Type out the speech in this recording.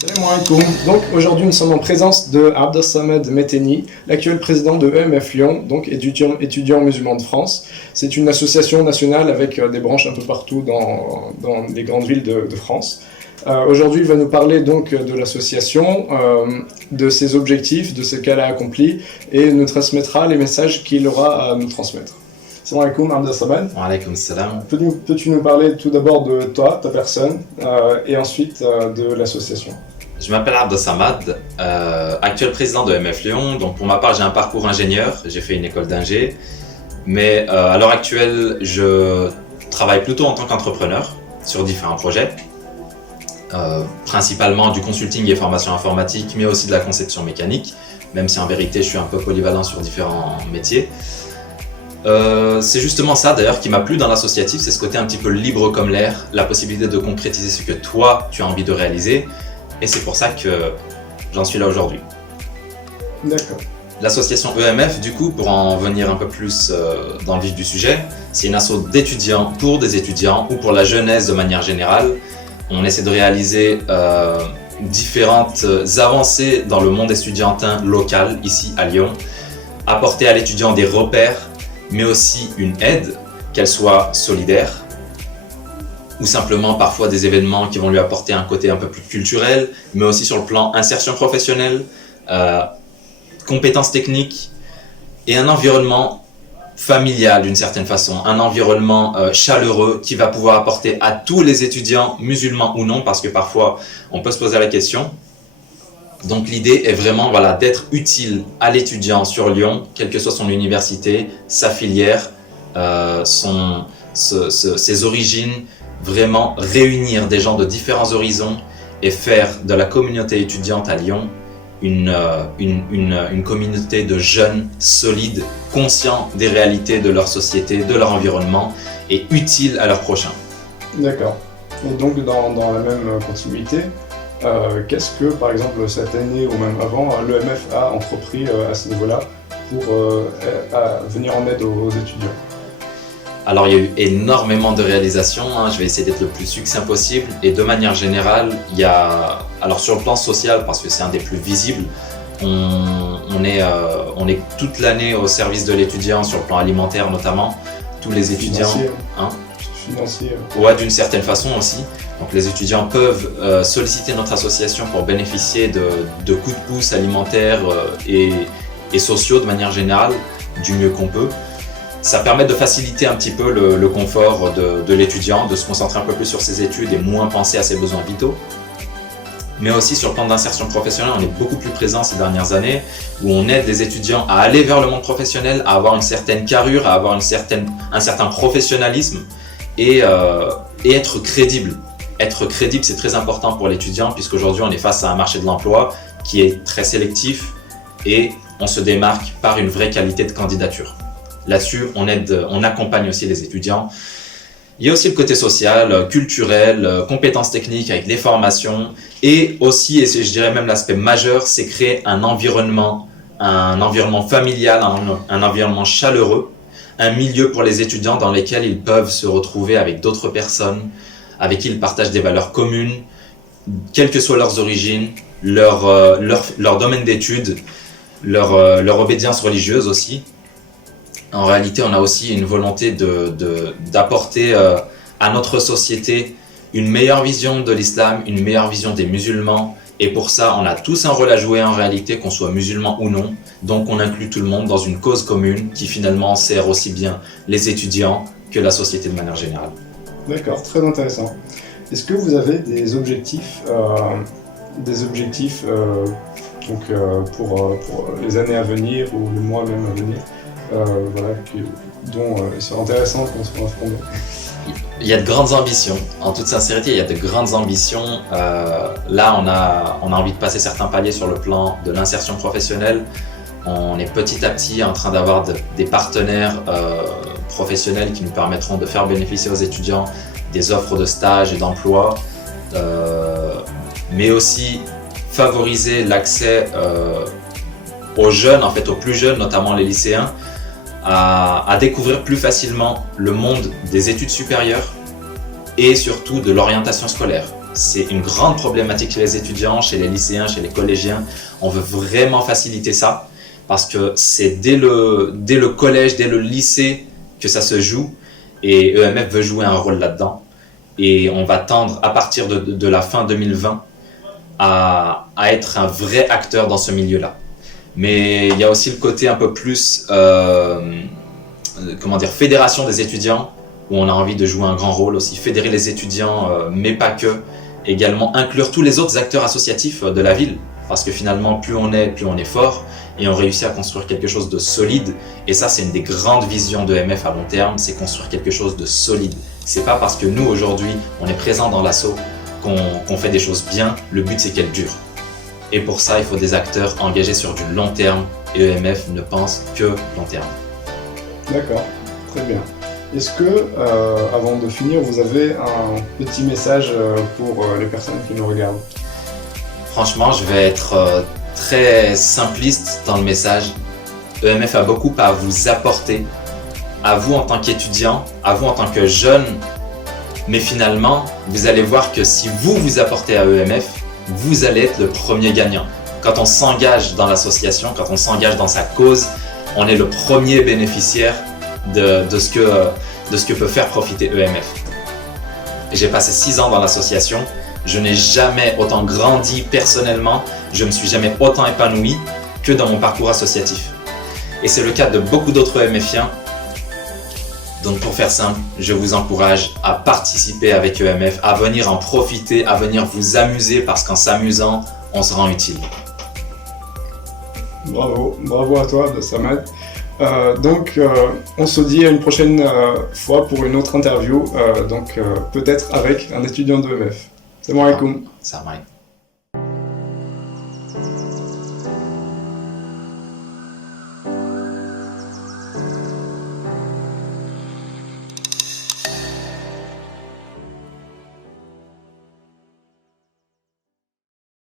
Salam alaikum. Donc aujourd'hui nous sommes en présence de Abdelsamed Metteni, l'actuel président de EMF Lyon, donc étudiant musulman de France. C'est une association nationale avec des branches un peu partout dans les grandes villes de France. Aujourd'hui il va nous parler donc de l'association, de ses objectifs, de ce qu'elle a accompli et nous transmettra les messages qu'il aura à nous transmettre. Salam alaikum Abdelsamed. Wa alaikum salam. Peux-tu nous parler tout d'abord de toi, ta personne, et ensuite de l'association? Je m'appelle Abdelsamed, actuel président de EMF Lyon. Donc pour ma part, j'ai un parcours ingénieur, j'ai fait une école d'ingé, mais à l'heure actuelle, je travaille plutôt en tant qu'entrepreneur sur différents projets, principalement du consulting et formation informatique, mais aussi de la conception mécanique, même si en vérité, je suis un peu polyvalent sur différents métiers. C'est justement ça d'ailleurs qui m'a plu dans l'associatif, c'est ce côté un petit peu libre comme l'air, la possibilité de concrétiser ce que toi tu as envie de réaliser, et c'est pour ça que j'en suis là aujourd'hui. D'accord. L'association EMF, du coup, pour en venir un peu plus dans le vif du sujet, c'est une asso d'étudiants pour des étudiants ou pour la jeunesse de manière générale. On essaie de réaliser différentes avancées dans le monde estudiantin local ici à Lyon, apporter à l'étudiant des repères, mais aussi une aide, qu'elle soit solidaire, ou simplement parfois des événements qui vont lui apporter un côté un peu plus culturel, mais aussi sur le plan insertion professionnelle, compétences techniques, et un environnement familial d'une certaine façon, un environnement chaleureux qui va pouvoir apporter à tous les étudiants, musulmans ou non, parce que parfois on peut se poser la question. Donc l'idée est vraiment d'être utile à l'étudiant sur Lyon, quelle que soit son université, sa filière, ses origines, vraiment réunir des gens de différents horizons et faire de la communauté étudiante à Lyon une communauté de jeunes solides, conscients des réalités de leur société, de leur environnement et utiles à leurs prochains. D'accord. Et donc dans la même continuité, qu'est-ce que, par exemple, cette année ou même avant, l'EMF a entrepris à ce niveau-là pour venir en aide aux étudiants? Alors, il y a eu énormément de réalisations, je vais essayer d'être le plus succinct possible. Et de manière générale, alors sur le plan social, parce que c'est un des plus visibles, on est toute l'année au service de l'étudiant sur le plan alimentaire notamment. Tous les étudiants... Financier. Ouais, d'une certaine façon aussi. Donc les étudiants peuvent solliciter notre association pour bénéficier de coups de pouce alimentaires et sociaux de manière générale, du mieux qu'on peut. Ça permet de faciliter un petit peu le confort de l'étudiant, de se concentrer un peu plus sur ses études et moins penser à ses besoins vitaux. Mais aussi sur le plan d'insertion professionnelle, on est beaucoup plus présent ces dernières années, où on aide les étudiants à aller vers le monde professionnel, à avoir une certaine carrure, à avoir un certain professionnalisme et être crédible. Être crédible, c'est très important pour l'étudiant, puisqu'aujourd'hui on est face à un marché de l'emploi qui est très sélectif et on se démarque par une vraie qualité de candidature. Là-dessus, on accompagne aussi les étudiants. Il y a aussi le côté social, culturel, compétences techniques avec les formations et aussi, et je dirais même l'aspect majeur, c'est créer un environnement familial, un environnement chaleureux, un milieu pour les étudiants dans lequel ils peuvent se retrouver avec d'autres personnes, avec qui ils partagent des valeurs communes, quelles que soient leurs origines, leur domaine d'études, leur obédience religieuse aussi. En réalité, on a aussi une volonté d'apporter à notre société une meilleure vision de l'islam, une meilleure vision des musulmans. Et pour ça, on a tous un rôle à jouer en réalité, qu'on soit musulman ou non. Donc on inclut tout le monde dans une cause commune qui finalement sert aussi bien les étudiants que la société de manière générale. D'accord, très intéressant. Est-ce que vous avez des objectifs pour les années à venir ou les mois même à venir, dont il serait intéressant qu'on se corresponde? Il y a de grandes ambitions, en toute sincérité, il y a de grandes ambitions. Là, on a envie de passer certains paliers sur le plan de l'insertion professionnelle. On est petit à petit en train d'avoir des partenaires professionnels qui nous permettront de faire bénéficier aux étudiants des offres de stage et d'emploi, mais aussi favoriser l'accès aux jeunes, en fait aux plus jeunes, notamment les lycéens, à découvrir plus facilement le monde des études supérieures et surtout de l'orientation scolaire. C'est une grande problématique chez les étudiants, chez les lycéens, chez les collégiens. On veut vraiment faciliter ça parce que c'est dès le collège, dès le lycée que ça se joue et EMF veut jouer un rôle là-dedans. Et on va tendre à partir de la fin 2020 à être un vrai acteur dans ce milieu-là. Mais il y a aussi le côté un peu plus, fédération des étudiants, où on a envie de jouer un grand rôle aussi, fédérer les étudiants, mais pas que. Également inclure tous les autres acteurs associatifs de la ville, parce que finalement, plus on est fort, et on réussit à construire quelque chose de solide. Et ça, c'est une des grandes visions de EMF à long terme, c'est construire quelque chose de solide. C'est pas parce que nous, aujourd'hui, on est présent dans l'asso qu'on fait des choses bien, le but c'est qu'elles durent. Et pour ça, il faut des acteurs engagés sur du long terme, et EMF ne pense que long terme. D'accord, très bien. Est-ce que, avant de finir, vous avez un petit message pour les personnes qui nous regardent? Franchement, je vais être très simpliste dans le message. EMF a beaucoup à vous apporter, à vous en tant qu'étudiant, à vous en tant que jeune. Mais finalement, vous allez voir que si vous apportez à EMF, vous allez être le premier gagnant. Quand on s'engage dans l'association, quand on s'engage dans sa cause, on est le premier bénéficiaire de ce que peut faire profiter EMF. J'ai passé 6 ans dans l'association, je n'ai jamais autant grandi personnellement, je ne me suis jamais autant épanoui que dans mon parcours associatif. Et c'est le cas de beaucoup d'autres EMFiens. Donc pour faire simple, je vous encourage à participer avec EMF, à venir en profiter, à venir vous amuser parce qu'en s'amusant, on se rend utile. Bravo à toi, Abdessamad. On se dit à une prochaine fois pour une autre interview, peut-être avec un étudiant de EMF. Salam alaikum. Salam alaikum.